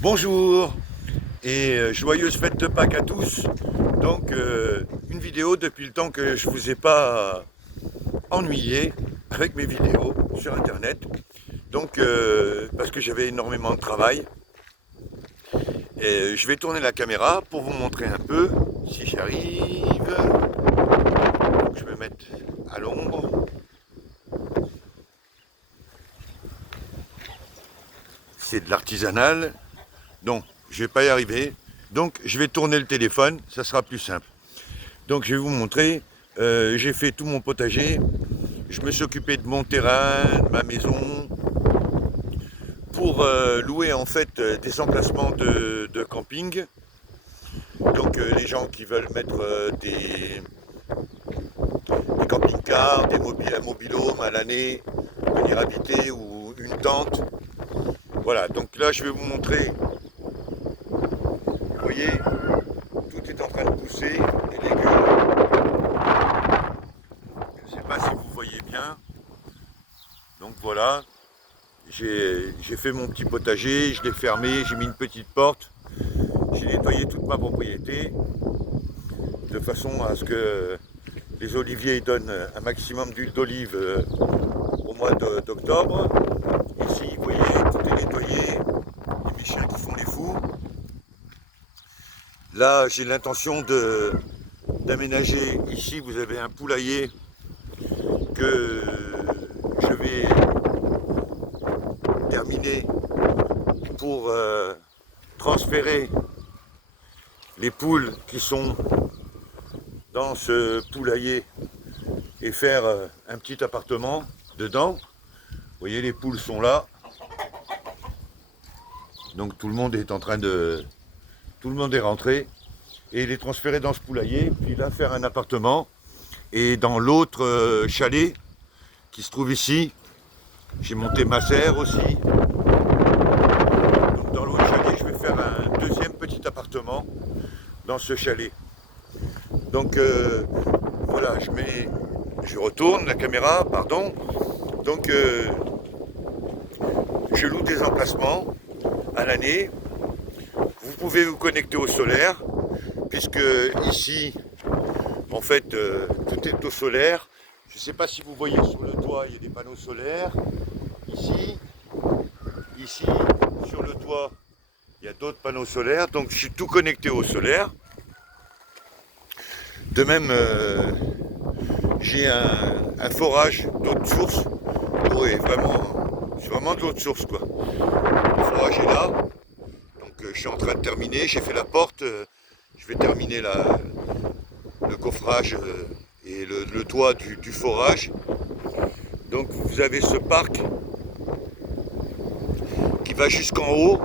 Bonjour et joyeuses fêtes de Pâques à tous. Donc une vidéo depuis le temps que je vous ai pas ennuyé avec mes vidéos sur internet. Donc parce que j'avais énormément de travail. Et je vais tourner la caméra pour vous montrer un peu si j'arrive. Je vais me mettre à l'ombre. C'est de l'artisanal. Donc je vais pas y arriver. Donc je vais tourner le téléphone, ça sera plus simple. Donc je vais vous montrer, j'ai fait tout mon potager, je me suis occupé de mon terrain, de ma maison, pour louer en fait des emplacements de camping. Donc les gens qui veulent mettre des camping-cars, un mobil-home à l'année, venir habiter ou une tente. Voilà, donc là je vais vous montrer, vous voyez, tout est en train de pousser, les légumes. Je ne sais pas si vous voyez bien. Donc voilà, j'ai fait mon petit potager, je l'ai fermé, j'ai mis une petite porte, j'ai nettoyé toute ma propriété de façon à ce que les oliviers donnent un maximum d'huile d'olive au mois d'octobre. Ici, vous voyez, tout est nettoyé, et mes chiens qui font les fous. Là, j'ai l'intention d'aménager. Ici, vous avez un poulailler que je vais terminer pour transférer les poules qui sont dans ce poulailler et faire un petit appartement dedans. Vous voyez, les poules sont là. Donc tout le monde est en train de... Tout le monde est rentré. Et les transférer dans ce poulailler, puis là faire un appartement. Et dans l'autre chalet qui se trouve ici, j'ai monté ma serre aussi. Donc dans l'autre chalet, je vais faire un deuxième petit appartement dans ce chalet. Donc voilà, je retourne la caméra, pardon. Donc je loue des emplacements à l'année. Vous pouvez vous connecter au solaire, puisque ici, en fait, tout est au solaire. Je ne sais pas si vous voyez sur le toit, il y a des panneaux solaires. Ici, sur le toit, il y a d'autres panneaux solaires. Donc je suis tout connecté au solaire. De même, j'ai un forage d'eau de source. L'eau est vraiment, c'est vraiment de l'eau de source quoi. Le forage est là. Donc je suis en train de terminer. J'ai fait la porte. Je vais terminer le coffrage et le toit du forage. Donc vous avez ce parc qui va jusqu'en haut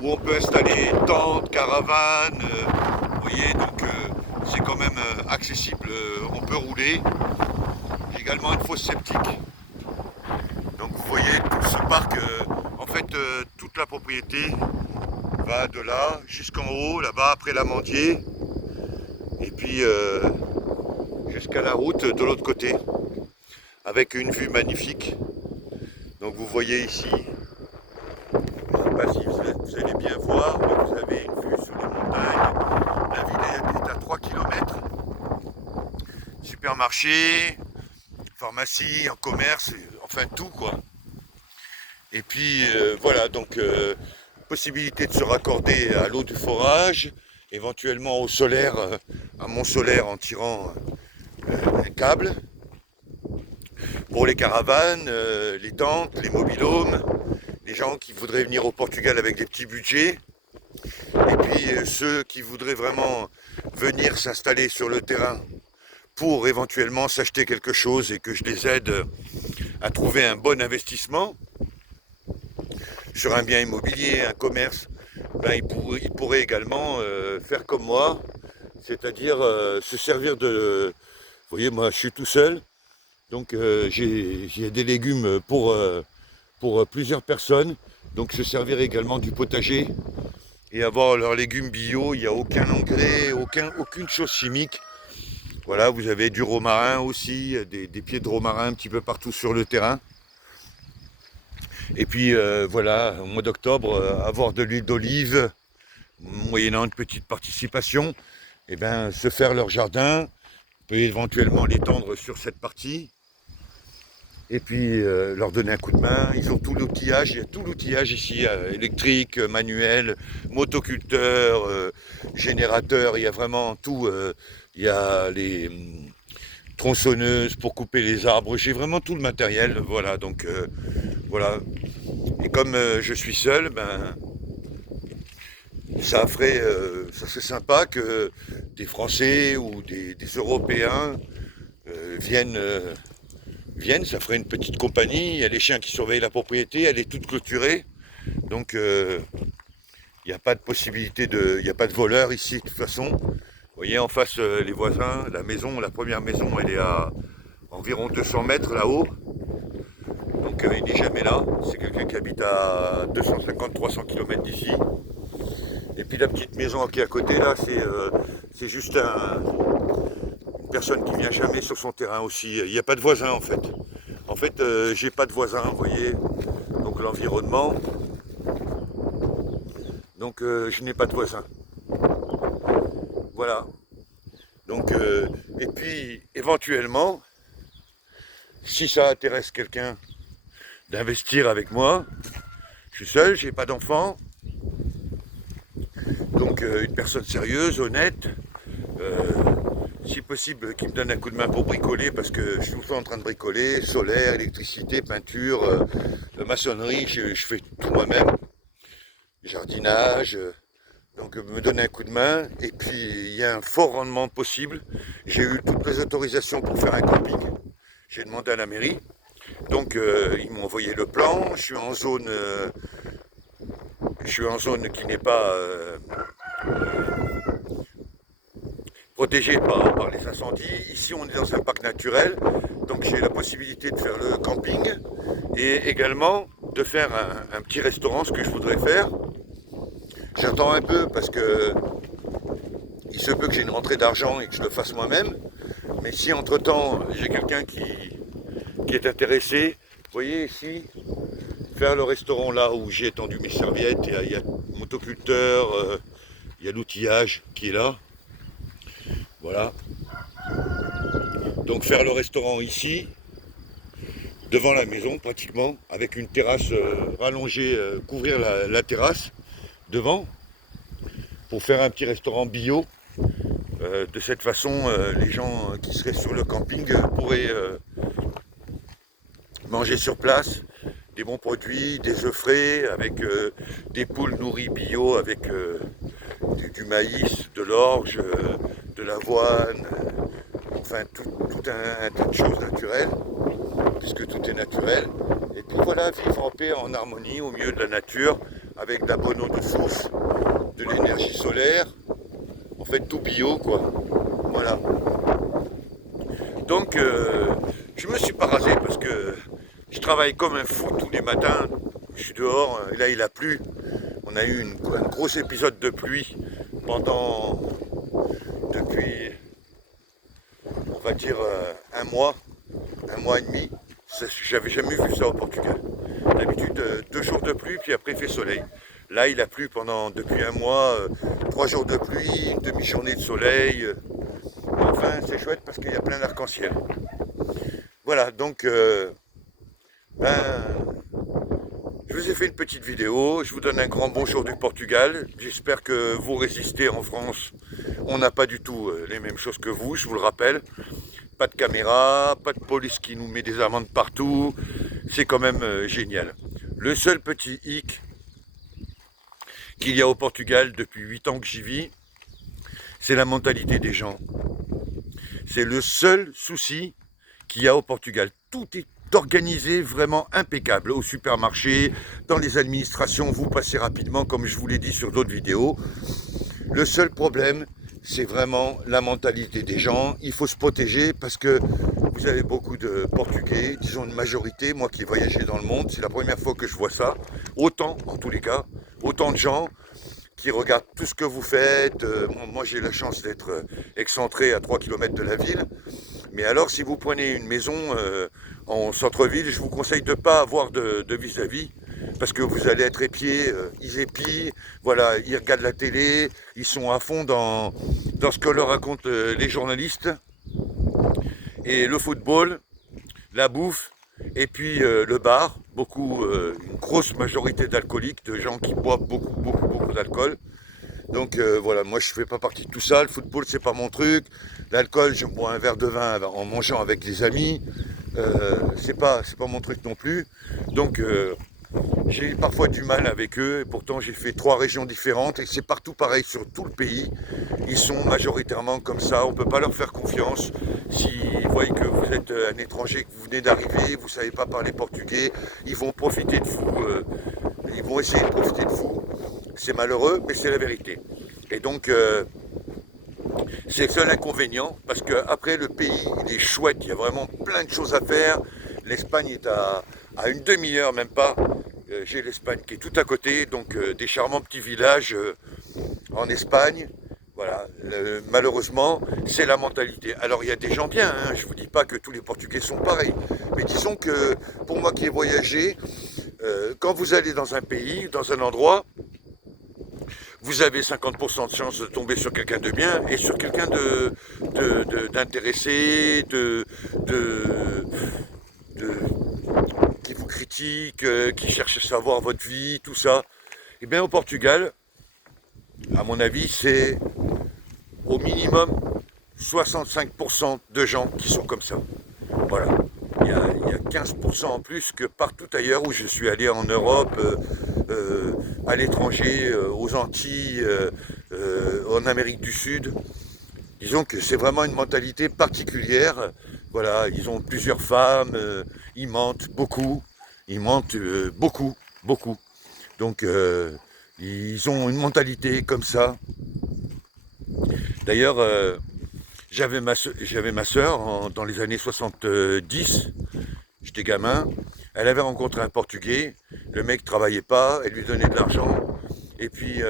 où on peut installer tentes, caravanes. Vous voyez, donc c'est quand même accessible. On peut rouler. J'ai également une fosse septique. Donc vous voyez tout ce parc, en fait toute la propriété va de là jusqu'en haut, là-bas après l'amandier, et puis jusqu'à la route de l'autre côté, avec une vue magnifique. Donc vous voyez ici, je ne sais pas si vous allez bien voir, mais vous avez une vue sur les montagnes. La ville est à 3 km. Supermarché, pharmacie, un commerce, enfin tout quoi. Et puis voilà, donc possibilité de se raccorder à l'eau du forage, éventuellement au solaire, à mon solaire en tirant un câble. Pour les caravanes, les tentes, les mobil-homes, les gens qui voudraient venir au Portugal avec des petits budgets. Et puis ceux qui voudraient vraiment venir s'installer sur le terrain pour éventuellement s'acheter quelque chose et que je les aide à trouver un bon investissement sur un bien immobilier, un commerce, ben, ils pourraient également faire comme moi, c'est-à-dire se servir de... Vous voyez, moi je suis tout seul, donc j'ai des légumes pour plusieurs personnes, donc se servir également du potager et avoir leurs légumes bio, il n'y a aucun engrais, aucune chose chimique. Voilà, vous avez du romarin aussi, des pieds de romarin un petit peu partout sur le terrain. Et puis voilà, au mois d'octobre, avoir de l'huile d'olive, moyennant une petite participation, et ben, se faire leur jardin, on peut éventuellement l'étendre sur cette partie, et puis leur donner un coup de main. Ils ont tout l'outillage, il y a tout l'outillage ici, électrique, manuel, motoculteur, générateur, il y a vraiment tout. Il y a les tronçonneuses pour couper les arbres, j'ai vraiment tout le matériel, voilà, donc voilà. Et comme je suis seul, ben ça serait sympa que des Français ou des Européens viennent, ça ferait une petite compagnie. Il y a les chiens qui surveillent la propriété, elle est toute clôturée, donc il n'y a pas de possibilité il n'y a pas de voleurs ici de toute façon. Vous voyez en face les voisins, la première maison, elle est à environ 200 mètres là-haut, donc il n'est jamais là. C'est quelqu'un qui habite à 250-300 km d'ici. Et puis la petite maison qui est à côté là, c'est juste une personne qui vient jamais sur son terrain aussi. Il n'y a pas de voisins en fait. En fait, j'ai pas de voisins, vous voyez. Donc l'environnement. Donc je n'ai pas de voisins. Voilà. Donc et puis éventuellement, si ça intéresse quelqu'un d'investir avec moi, je suis seul, j'ai pas d'enfant. Donc une personne sérieuse, honnête, si possible qui me donne un coup de main pour bricoler, parce que je suis tout le temps en train de bricoler, solaire, électricité, peinture, maçonnerie, je fais tout moi-même, jardinage, donc me donner un coup de main, et puis il y a un fort rendement possible. J'ai eu toutes les autorisations pour faire un camping, j'ai demandé à la mairie, donc ils m'ont envoyé le plan, je suis en zone qui n'est pas protégé par les incendies. Ici, on est dans un parc naturel, donc j'ai la possibilité de faire le camping et également de faire un petit restaurant, ce que je voudrais faire. J'attends un peu parce que il se peut que j'ai une rentrée d'argent et que je le fasse moi-même. Mais si entre-temps, j'ai quelqu'un qui est intéressé, vous voyez ici, faire le restaurant là où j'ai étendu mes serviettes, il y a le motoculteur, il y a l'outillage qui est là. Voilà. Donc faire le restaurant ici, devant la maison pratiquement, avec une terrasse rallongée, couvrir la terrasse devant, pour faire un petit restaurant bio. De cette façon, les gens qui seraient sur le camping pourraient manger sur place des bons produits, des œufs frais, avec des poules nourries bio, avec du maïs, de l'orge, de l'avoine, enfin tout un tas de choses naturelles, puisque tout est naturel. Et puis voilà, vivre en paix, en harmonie, au milieu de la nature, avec de la bonne eau de source, de l'énergie solaire, en fait tout bio quoi. Voilà. Donc je me suis pas rasé parce que je travaille comme un fou tous les matins. Je suis dehors, et là il a plu. On a eu un gros épisode de pluie depuis, on va dire, un mois et demi. J'avais jamais vu ça au Portugal. D'habitude, 2 jours de pluie, puis après il fait soleil. Là, il a plu depuis un mois, 3 jours de pluie, une demi-journée de soleil. Enfin, c'est chouette parce qu'il y a plein d'arc-en-ciel. Voilà, donc, ben, je vous ai fait une petite vidéo. Je vous donne un grand bonjour du Portugal. J'espère que vous résistez en France. On n'a pas du tout les mêmes choses que vous, je vous le rappelle. Pas de caméra, pas de police qui nous met des amendes partout. C'est quand même génial. Le seul petit hic qu'il y a au Portugal depuis 8 ans que j'y vis, c'est la mentalité des gens. C'est le seul souci qu'il y a au Portugal. Tout est organisé vraiment impeccable. Au supermarché, dans les administrations, vous passez rapidement, comme je vous l'ai dit sur d'autres vidéos. Le seul problème, c'est vraiment la mentalité des gens. Il faut se protéger parce que vous avez beaucoup de Portugais, disons une majorité, moi qui ai voyagé dans le monde, c'est la première fois que je vois ça. Autant, en tous les cas, autant de gens qui regardent tout ce que vous faites. Moi j'ai la chance d'être excentré à 3 km de la ville. Mais alors, si vous prenez une maison en centre-ville, je vous conseille de ne pas avoir de vis-à-vis, parce que vous allez être épiés, ils épient, voilà, ils regardent la télé, ils sont à fond dans ce que leur racontent les journalistes, et le football, la bouffe, et puis le bar, une grosse majorité d'alcooliques, de gens qui boivent beaucoup d'alcool. Donc voilà, moi je fais pas partie de tout ça, le football c'est pas mon truc, l'alcool je bois un verre de vin en mangeant avec des amis, c'est pas mon truc non plus. Donc j'ai parfois du mal avec eux, et pourtant j'ai fait 3 régions différentes et c'est partout pareil sur tout le pays. Ils sont majoritairement comme ça, on ne peut pas leur faire confiance. S'ils voient que vous êtes un étranger, que vous venez d'arriver, vous ne savez pas parler portugais, ils vont profiter de vous, ils vont essayer de profiter de vous. C'est malheureux, mais c'est la vérité. Et donc c'est le seul inconvénient, parce qu'après le pays il est chouette, il y a vraiment plein de choses à faire. L'Espagne est à une demi-heure, même pas. J'ai l'Espagne qui est tout à côté, donc des charmants petits villages en Espagne. Voilà, malheureusement, c'est la mentalité. Alors il y a des gens bien, hein, je ne vous dis pas que tous les Portugais sont pareils, mais disons que pour moi qui ai voyagé, quand vous allez dans un pays, dans un endroit, vous avez 50% de chance de tomber sur quelqu'un de bien et sur quelqu'un d'intéressé, qui vous critique, qui cherche à savoir votre vie, tout ça. Et bien au Portugal, à mon avis, c'est au minimum 65% de gens qui sont comme ça. Voilà. Il y a 15% en plus que partout ailleurs où je suis allé en Europe, à l'étranger, aux Antilles, en Amérique du Sud. Disons que c'est vraiment une mentalité particulière. Voilà, ils ont plusieurs femmes, ils mentent beaucoup, beaucoup. Donc ils ont une mentalité comme ça. D'ailleurs, j'avais ma soeur dans les années 70, j'étais gamin, elle avait rencontré un Portugais, le mec travaillait pas, elle lui donnait de l'argent, et puis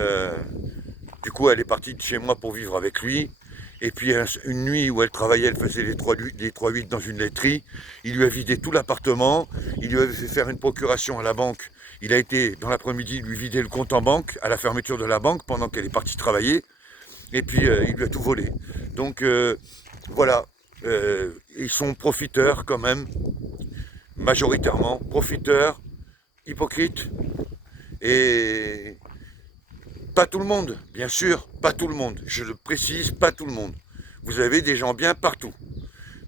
du coup elle est partie de chez moi pour vivre avec lui, et puis une nuit où elle travaillait, elle faisait les 3-8 dans une laiterie, il lui a vidé tout l'appartement, il lui avait fait faire une procuration à la banque, il a été dans l'après-midi lui vider le compte en banque, à la fermeture de la banque, pendant qu'elle est partie travailler, et puis il lui a tout volé. Donc voilà, ils sont profiteurs quand même, majoritairement, profiteurs, hypocrites, et pas tout le monde, bien sûr, pas tout le monde, je le précise, pas tout le monde. Vous avez des gens bien partout,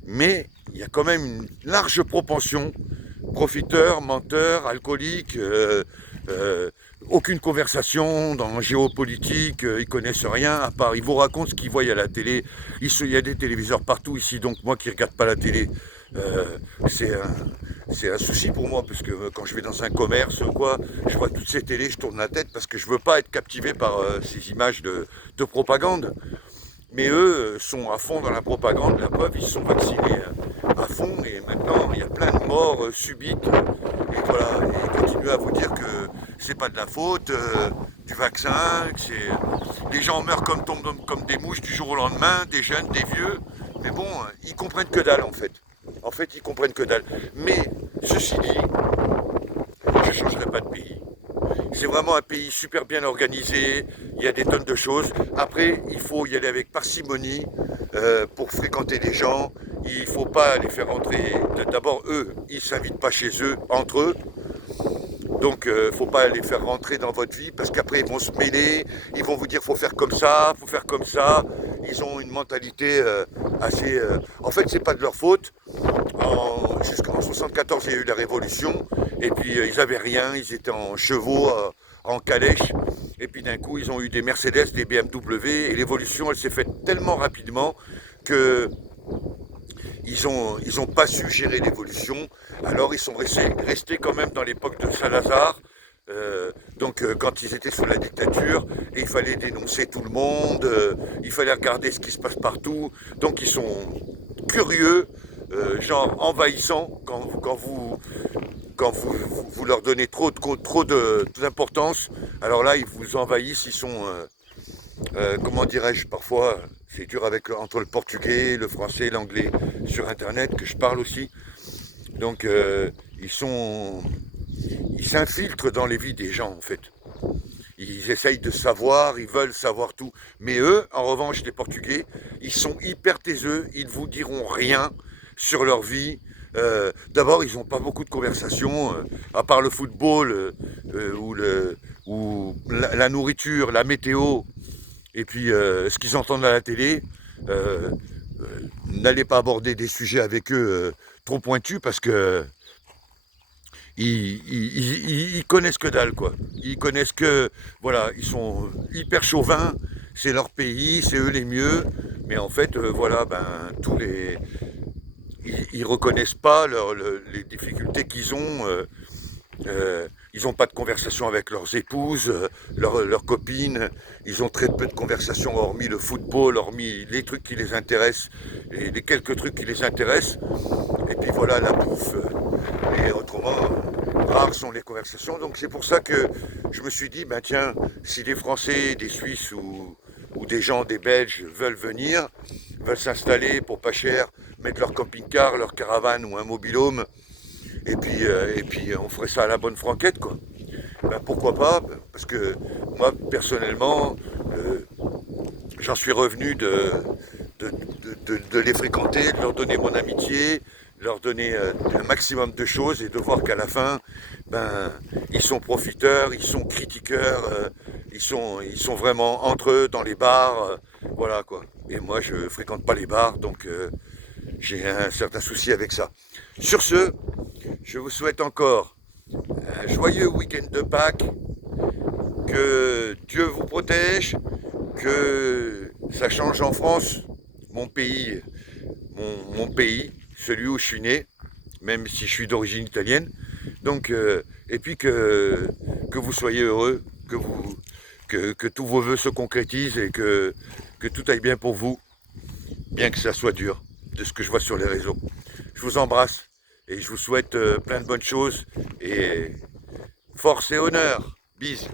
mais il y a quand même une large propension, profiteurs, menteurs, alcooliques, aucune conversation dans géopolitique, ils connaissent rien, à part ils vous racontent ce qu'ils voient à la télé. Il y a des téléviseurs partout ici, donc moi qui ne regarde pas la télé, c'est un souci pour moi, parce que quand je vais dans un commerce, quoi, je vois toutes ces télés, je tourne la tête, parce que je ne veux pas être captivé par ces images de propagande. Mais eux sont à fond dans la propagande, la preuve, ils se sont vaccinés à fond, et maintenant il y a plein de morts subites, et voilà, et ils continuent à vous dire que c'est pas de la faute du vaccin, que les gens meurent comme des mouches du jour au lendemain, des jeunes, des vieux, mais bon, ils comprennent que dalle en fait. En fait, ils comprennent que dalle. Mais, ceci dit, je ne changerai pas de pays. C'est vraiment un pays super bien organisé, il y a des tonnes de choses. Après, il faut y aller avec parcimonie pour fréquenter les gens. Il ne faut pas les faire rentrer. D'abord, eux, ils ne s'invitent pas chez eux, entre eux. Donc, il ne faut pas les faire rentrer dans votre vie, parce qu'après, ils vont se mêler, ils vont vous dire faut faire comme ça, faut faire comme ça. Ils ont une mentalité assez... En fait, c'est pas de leur faute. Jusqu'en 74, il y a eu la révolution, et puis ils n'avaient rien, ils étaient en chevaux, en calèche, et puis d'un coup, ils ont eu des Mercedes, des BMW, et l'évolution, elle s'est faite tellement rapidement que ils ont pas su gérer l'évolution. Alors ils sont restés quand même dans l'époque de Salazar. Donc quand ils étaient sous la dictature, et il fallait dénoncer tout le monde, il fallait regarder ce qui se passe partout. Donc ils sont curieux, genre envahissants quand vous leur donnez trop d'importance. Alors là ils vous envahissent, comment dirais-je, parfois, c'est dur avec entre le portugais, le français, l'anglais, sur Internet, que je parle aussi. Donc, ils s'infiltrent dans les vies des gens, en fait. Ils essayent de savoir, ils veulent savoir tout. Mais eux, en revanche, les Portugais, ils sont hyper taiseux, ils ne vous diront rien sur leur vie. D'abord, ils n'ont pas beaucoup de conversations, à part le football ou la nourriture, la météo, et puis ce qu'ils entendent à la télé. Euh, N'allez pas aborder des sujets avec eux trop pointus parce que ils connaissent que dalle, quoi. Ils connaissent que, voilà, ils sont hyper chauvins, c'est leur pays, c'est eux les mieux, mais en fait, voilà, ben, ils reconnaissent pas les difficultés qu'ils ont. Ils n'ont pas de conversation avec leurs épouses, leurs copines. Ils ont très peu de conversations, hormis le football, hormis les trucs qui les intéressent, et les quelques trucs qui les intéressent. Et puis voilà, la bouffe. Et autrement, rares sont les conversations. Donc c'est pour ça que je me suis dit, ben tiens, si des Français, des Suisses ou des gens, des Belges veulent venir, veulent s'installer pour pas cher, mettre leur camping-car, leur caravane ou un mobil-home, et puis on ferait ça à la bonne franquette, quoi. Ben pourquoi pas? Parce que moi, personnellement, j'en suis revenu de les fréquenter, de leur donner mon amitié, leur donner un maximum de choses et de voir qu'à la fin, ben, ils sont profiteurs, ils sont critiqueurs, ils sont vraiment entre eux dans les bars, voilà quoi. Et moi, je fréquente pas les bars, donc j'ai un certain souci avec ça. Sur ce, je vous souhaite encore un joyeux week-end de Pâques, que Dieu vous protège, que ça change en France, mon pays, mon pays, celui où je suis né, même si je suis d'origine italienne. Donc, et puis que vous soyez heureux, que tous vos voeux se concrétisent et que tout aille bien pour vous, bien que ça soit dur, de ce que je vois sur les réseaux. Je vous embrasse et je vous souhaite plein de bonnes choses et force et honneur. Bise.